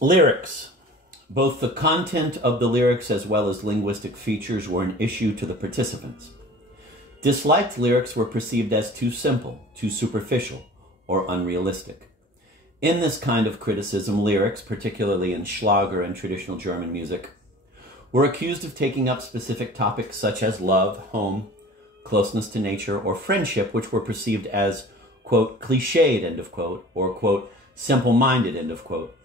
Lyrics. Both the content of the lyrics as well as linguistic features were an issue to the participants. Disliked lyrics were perceived as too simple, too superficial, or unrealistic. In this kind of criticism, lyrics, particularly in Schlager and traditional German music, were accused of taking up specific topics such as love, home, closeness to nature, or friendship, which were perceived as, quote, cliched, end of quote, or, quote, simple-minded, end of quote,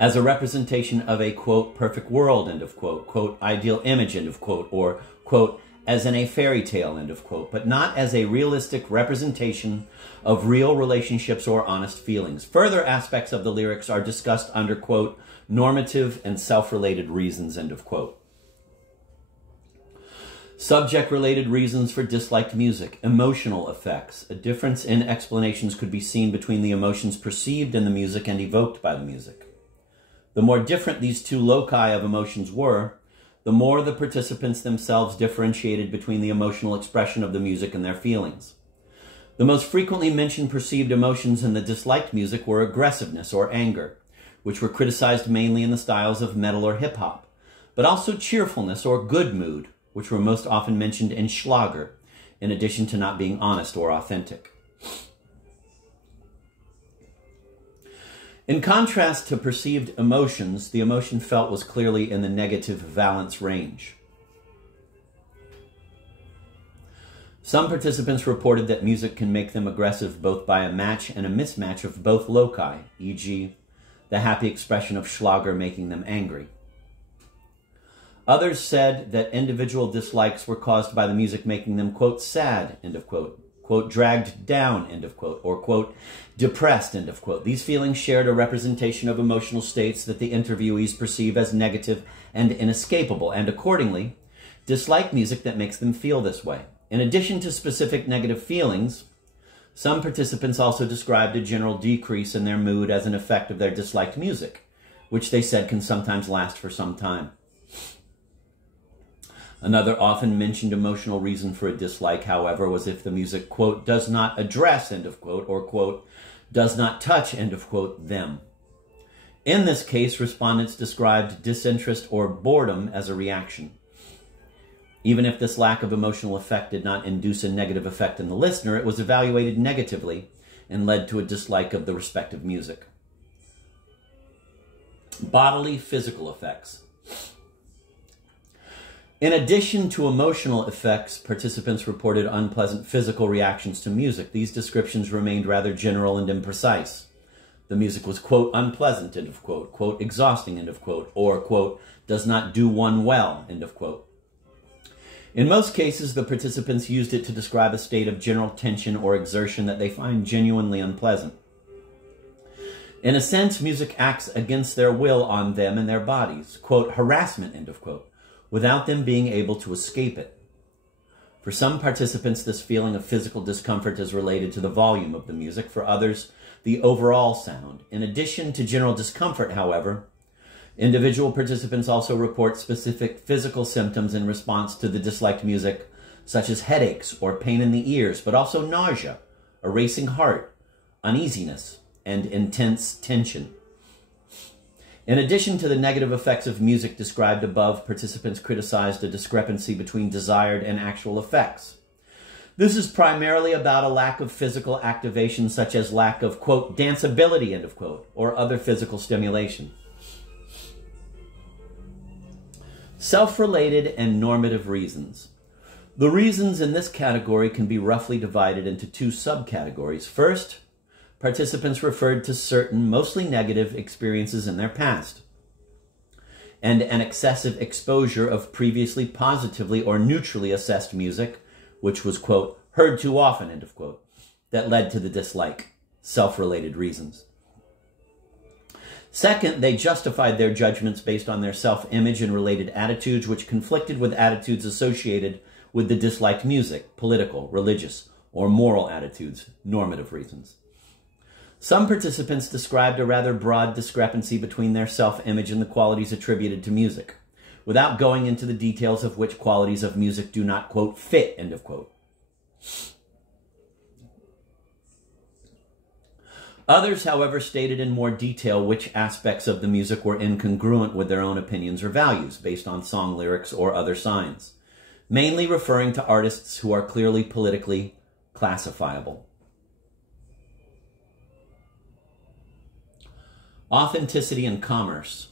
as a representation of a, quote, perfect world, end of quote, ideal image, end of quote, or, quote, as in a fairy tale, end of quote, but not as a realistic representation of real relationships or honest feelings. Further aspects of the lyrics are discussed under, quote, normative and self-related reasons, end of quote. Subject-related reasons for disliked music, emotional effects. A difference in explanations could be seen between the emotions perceived in the music and evoked by the music. The more different these two loci of emotions were, the more the participants themselves differentiated between the emotional expression of the music and their feelings. The most frequently mentioned perceived emotions in the disliked music were aggressiveness or anger, which were criticized mainly in the styles of metal or hip-hop, but also cheerfulness or good mood, which were most often mentioned in Schlager, in addition to not being honest or authentic. In contrast to perceived emotions, the emotion felt was clearly in the negative valence range. Some participants reported that music can make them aggressive both by a match and a mismatch of both loci, e.g., the happy expression of Schlager making them angry. Others said that individual dislikes were caused by the music making them, quote, sad, end of quote, dragged down, end of quote, or, quote, depressed, end of quote. These feelings shared a representation of emotional states that the interviewees perceive as negative and inescapable, and accordingly, dislike music that makes them feel this way. In addition to specific negative feelings, some participants also described a general decrease in their mood as an effect of their disliked music, which they said can sometimes last for some time. Another often mentioned emotional reason for a dislike, however, was if the music, quote, does not address, end of quote, or, quote, does not touch, end of quote, them. In this case, respondents described disinterest or boredom as a reaction. Even if this lack of emotional effect did not induce a negative effect in the listener, it was evaluated negatively and led to a dislike of the respective music. Bodily physical effects. In addition to emotional effects, participants reported unpleasant physical reactions to music. These descriptions remained rather general and imprecise. The music was, quote, unpleasant, end of quote, exhausting, end of quote, or, quote, does not do one well, end of quote. In most cases, the participants used it to describe a state of general tension or exertion that they find genuinely unpleasant. In a sense, music acts against their will on them and their bodies, quote, harassment, end of quote, without them being able to escape it. For some participants, this feeling of physical discomfort is related to the volume of the music. For others, the overall sound. In addition to general discomfort, however, individual participants also report specific physical symptoms in response to the disliked music, such as headaches or pain in the ears, but also nausea, a racing heart, uneasiness, and intense tension. In addition to the negative effects of music described above, participants criticized a discrepancy between desired and actual effects. This is primarily about a lack of physical activation, such as lack of, quote, danceability, end of quote, or other physical stimulation. Self-related and normative reasons. The reasons in this category can be roughly divided into two subcategories. First, participants referred to certain, mostly negative, experiences in their past, and an excessive exposure of previously positively or neutrally assessed music, which was, quote, heard too often, end of quote, that led to the dislike, self-related reasons. Second, they justified their judgments based on their self-image and related attitudes, which conflicted with attitudes associated with the disliked music, political, religious, or moral attitudes, normative reasons. Some participants described a rather broad discrepancy between their self-image and the qualities attributed to music, without going into the details of which qualities of music do not, quote, fit, end of quote. Others, however, stated in more detail which aspects of the music were incongruent with their own opinions or values, based on song lyrics or other signs, mainly referring to artists who are clearly politically classifiable. Authenticity and commerce.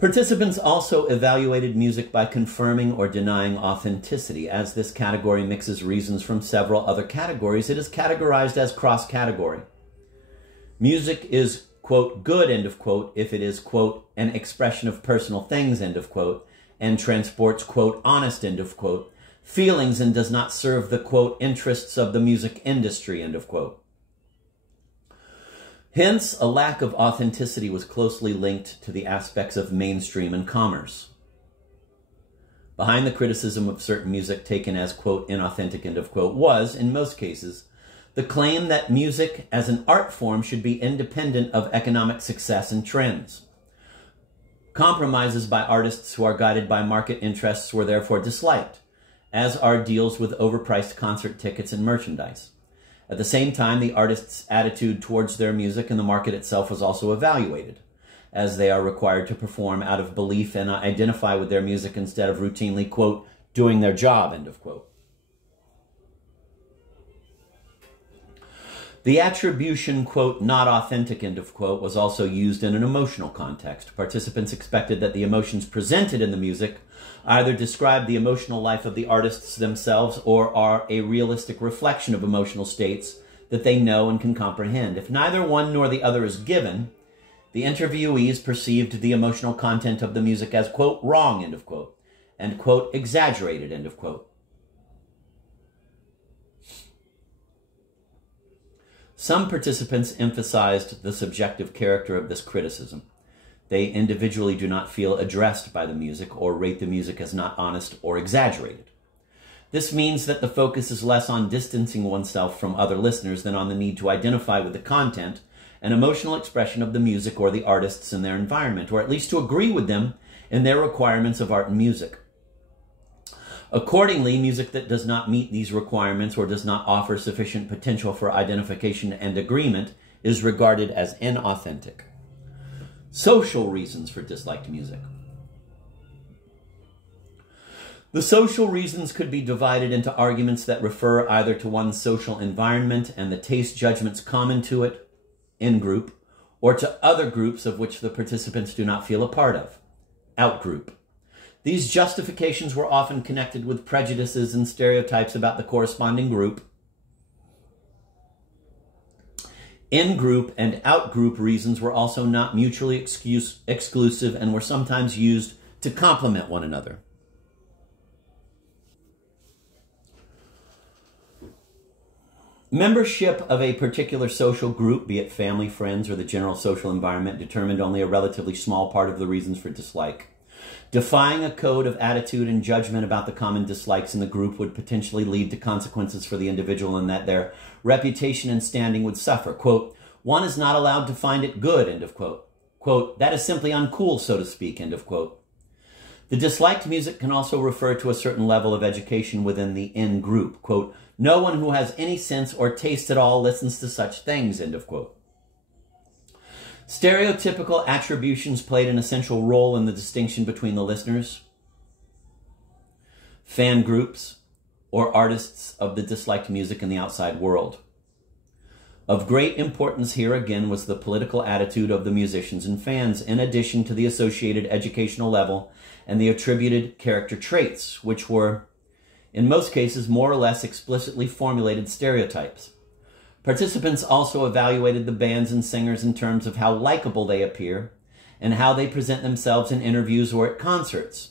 Participants also evaluated music by confirming or denying authenticity. As this category mixes reasons from several other categories, it is categorized as cross-category. Music is, quote, good, end of quote, if it is, quote, an expression of personal things, end of quote, and transports, quote, honest, end of quote, feelings and does not serve the, quote, interests of the music industry, end of quote. Hence, a lack of authenticity was closely linked to the aspects of mainstream and commerce. Behind the criticism of certain music taken as, quote, inauthentic, end of quote, was, in most cases, the claim that music as an art form should be independent of economic success and trends. Compromises by artists who are guided by market interests were therefore disliked, as are deals with overpriced concert tickets and merchandise. At the same time, the artist's attitude towards their music and the market itself was also evaluated, as they are required to perform out of belief and identify with their music instead of routinely, quote, doing their job, end of quote. The attribution, quote, not authentic, end of quote, was also used in an emotional context. Participants expected that the emotions presented in the music either describe the emotional life of the artists themselves or are a realistic reflection of emotional states that they know and can comprehend. If neither one nor the other is given, the interviewees perceived the emotional content of the music as, quote, wrong, end of quote, and, quote, exaggerated, end of quote. Some participants emphasized the subjective character of this criticism. They individually do not feel addressed by the music or rate the music as not honest or exaggerated. This means that the focus is less on distancing oneself from other listeners than on the need to identify with the content and emotional expression of the music or the artists in their environment, or at least to agree with them in their requirements of art and music. Accordingly, music that does not meet these requirements or does not offer sufficient potential for identification and agreement is regarded as inauthentic. Social reasons for disliked music. The social reasons could be divided into arguments that refer either to one's social environment and the taste judgments common to it, in group, or to other groups of which the participants do not feel a part of, out group. These justifications were often connected with prejudices and stereotypes about the corresponding group. In-group and out-group reasons were also not mutually exclusive and were sometimes used to complement one another. Membership of a particular social group, be it family, friends, or the general social environment, determined only a relatively small part of the reasons for dislike. Defying a code of attitude and judgment about the common dislikes in the group would potentially lead to consequences for the individual in that their reputation and standing would suffer. Quote, one is not allowed to find it good, end of quote. Quote, that is simply uncool, so to speak, end of quote. The disliked music can also refer to a certain level of education within the in-group. Quote, no one who has any sense or taste at all listens to such things, end of quote. Stereotypical attributions played an essential role in the distinction between the listeners, fan groups, or artists of the disliked music in the outside world. Of great importance here again was the political attitude of the musicians and fans, in addition to the associated educational level and the attributed character traits, which were, in most cases, more or less explicitly formulated stereotypes. Participants also evaluated the bands and singers in terms of how likable they appear and how they present themselves in interviews or at concerts.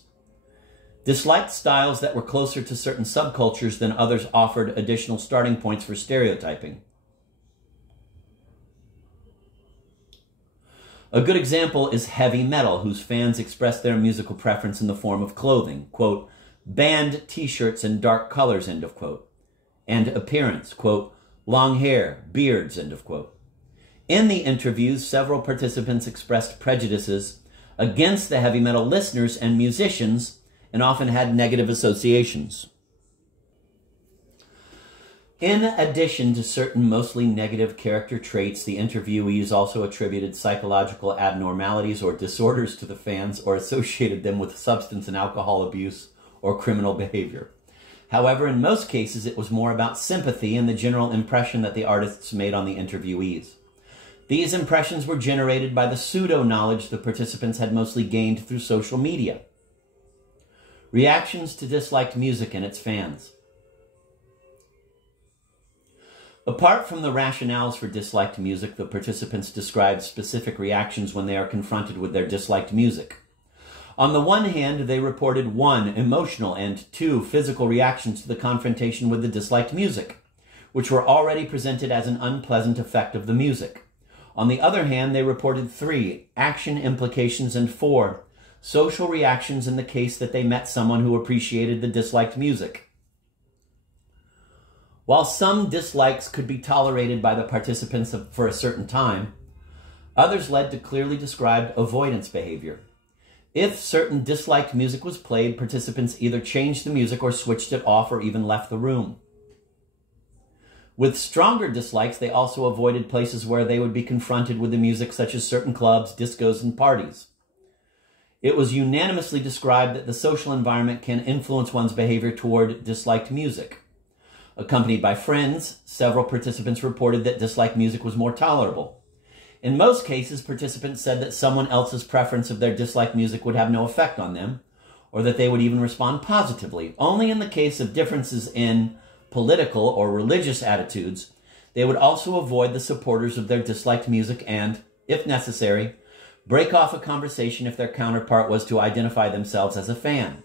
Disliked styles that were closer to certain subcultures than others offered additional starting points for stereotyping. A good example is heavy metal, whose fans express their musical preference in the form of clothing, quote, band t-shirts in dark colors, end of quote, and appearance, quote, long hair, beards, end of quote. In the interviews, several participants expressed prejudices against the heavy metal listeners and musicians and often had negative associations. In addition to certain mostly negative character traits, the interviewees also attributed psychological abnormalities or disorders to the fans or associated them with substance and alcohol abuse or criminal behavior. However, in most cases, it was more about sympathy and the general impression that the artists made on the interviewees. These impressions were generated by the pseudo-knowledge the participants had mostly gained through social media. Reactions to disliked music and its fans. Apart from the rationales for disliked music, the participants described specific reactions when they are confronted with their disliked music. On the one hand, they reported 1, emotional, and 2, physical reactions to the confrontation with the disliked music, which were already presented as an unpleasant effect of the music. On the other hand, they reported 3, action implications, and 4, social reactions in the case that they met someone who appreciated the disliked music. While some dislikes could be tolerated by the participants for a certain time, others led to clearly described avoidance behavior. If certain disliked music was played, participants either changed the music or switched it off or even left the room. With stronger dislikes, they also avoided places where they would be confronted with the music, such as certain clubs, discos, and parties. It was unanimously described that the social environment can influence one's behavior toward disliked music. Accompanied by friends, several participants reported that disliked music was more tolerable. In most cases, participants said that someone else's preference of their disliked music would have no effect on them, or that they would even respond positively. Only in the case of differences in political or religious attitudes, they would also avoid the supporters of their disliked music and, if necessary, break off a conversation if their counterpart was to identify themselves as a fan.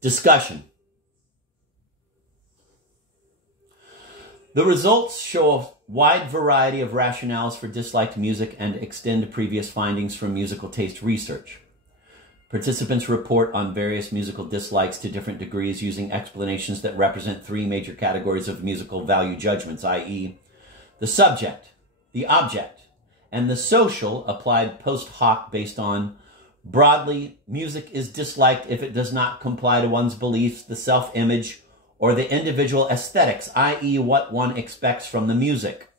Discussion. The results show a wide variety of rationales for disliked music and extend previous findings from musical taste research. Participants report on various musical dislikes to different degrees using explanations that represent 3 major categories of musical value judgments, i.e., the subject, the object, and the social applied post hoc based on, broadly, music is disliked if it does not comply to one's beliefs, the self-image, or the individual aesthetics, i.e., what one expects from the music.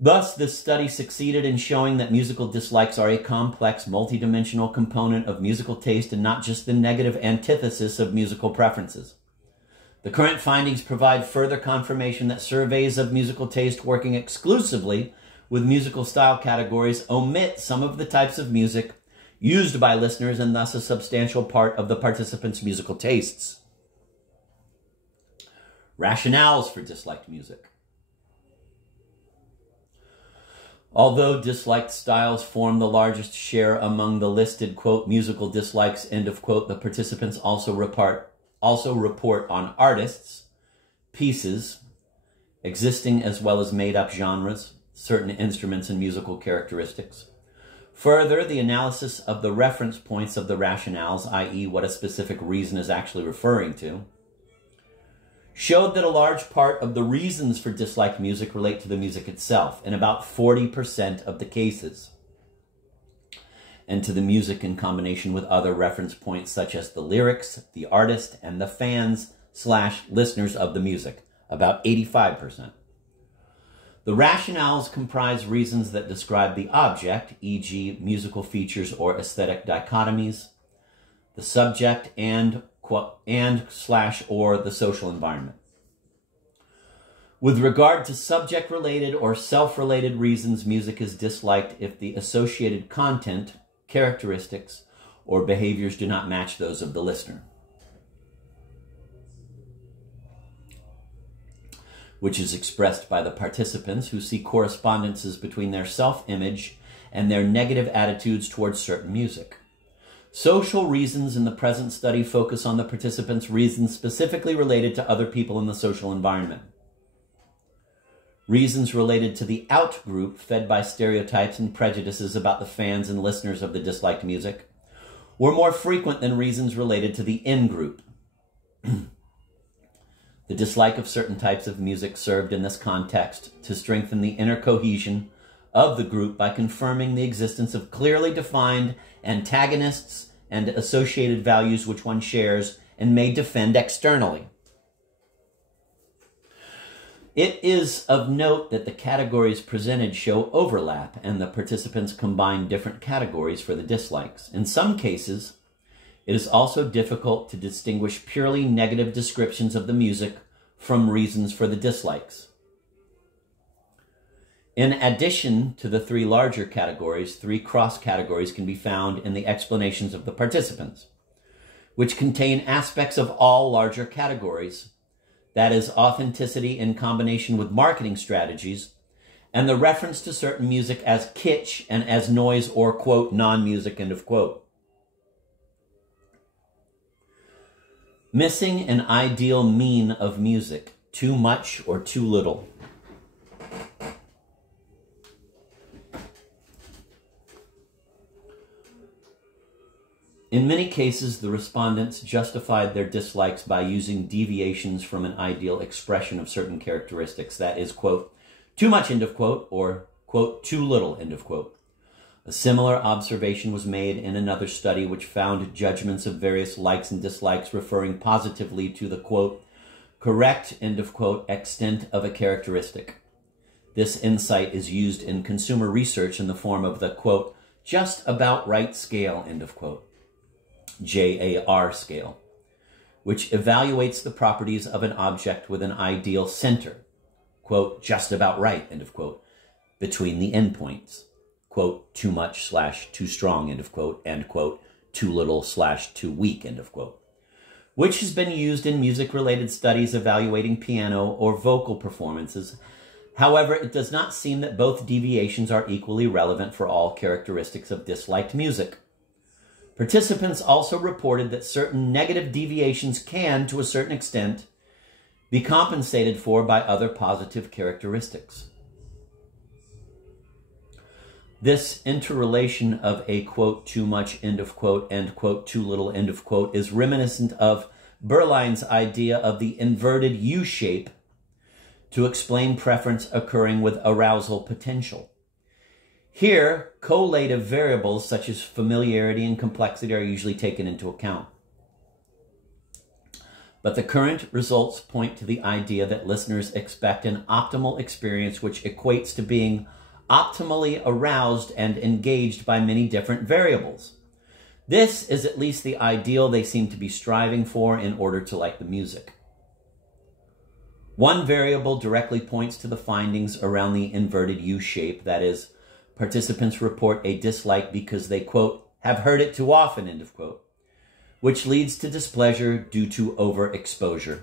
Thus, this study succeeded in showing that musical dislikes are a complex, multidimensional component of musical taste and not just the negative antithesis of musical preferences. The current findings provide further confirmation that surveys of musical taste working exclusively with musical style categories omit some of the types of music used by listeners and thus a substantial part of the participants' musical tastes. Rationales for disliked music. Although disliked styles form the largest share among the listed, quote, musical dislikes, end of quote, the participants also report on artists, pieces, existing as well as made-up genres, certain instruments and musical characteristics. Further, the analysis of the reference points of the rationales, i.e., what a specific reason is actually referring to, showed that a large part of the reasons for disliked music relate to the music itself, in about 40% of the cases, and to the music in combination with other reference points such as the lyrics, the artist, and the fans/listeners of the music, about 85%. The rationales comprise reasons that describe the object, e.g., musical features or aesthetic dichotomies, the subject, and/or the social environment. With regard to subject-related or self-related reasons, music is disliked if the associated content, characteristics, or behaviors do not match those of the listener, which is expressed by the participants who see correspondences between their self-image and their negative attitudes towards certain music. Social reasons in the present study focus on the participants' reasons specifically related to other people in the social environment. Reasons related to the out group, fed by stereotypes and prejudices about the fans and listeners of the disliked music, were more frequent than reasons related to the in group. The dislike of certain types of music served in this context to strengthen the inner cohesion of the group by confirming the existence of clearly defined antagonists and associated values which one shares and may defend externally. It is of note that the categories presented show overlap and the participants combine different categories for the dislikes. In some cases, it is also difficult to distinguish purely negative descriptions of the music from reasons for the dislikes. In addition to the three larger categories, three cross-categories can be found in the explanations of the participants, which contain aspects of all larger categories. That is, authenticity in combination with marketing strategies, and the reference to certain music as kitsch and as noise or, quote, non-music, end of quote. Missing an ideal mean of music, too much or too little. In many cases, the respondents justified their dislikes by using deviations from an ideal expression of certain characteristics. That is, quote, too much, end of quote, or, quote, too little, end of quote. A similar observation was made in another study which found judgments of various likes and dislikes referring positively to the, quote, correct, end of quote, extent of a characteristic. This insight is used in consumer research in the form of the, quote, just about right scale, end of quote. JAR scale, which evaluates the properties of an object with an ideal center, quote, just about right, end of quote, between the endpoints, quote, too much / too strong, end of quote, and, quote, too little / too weak, end of quote, which has been used in music-related studies evaluating piano or vocal performances. However, it does not seem that both deviations are equally relevant for all characteristics of disliked music. Participants also reported that certain negative deviations can, to a certain extent, be compensated for by other positive characteristics. This interrelation of a, quote, too much, end of quote, and, quote, too little, end of quote, is reminiscent of Berline's idea of the inverted U shape to explain preference occurring with arousal potential. Here, correlative variables such as familiarity and complexity are usually taken into account. But the current results point to the idea that listeners expect an optimal experience which equates to being optimally aroused and engaged by many different variables. This is at least the ideal they seem to be striving for in order to like the music. One variable directly points to the findings around the inverted U shape, that is, participants report a dislike because they, quote, have heard it too often, end of quote, which leads to displeasure due to overexposure.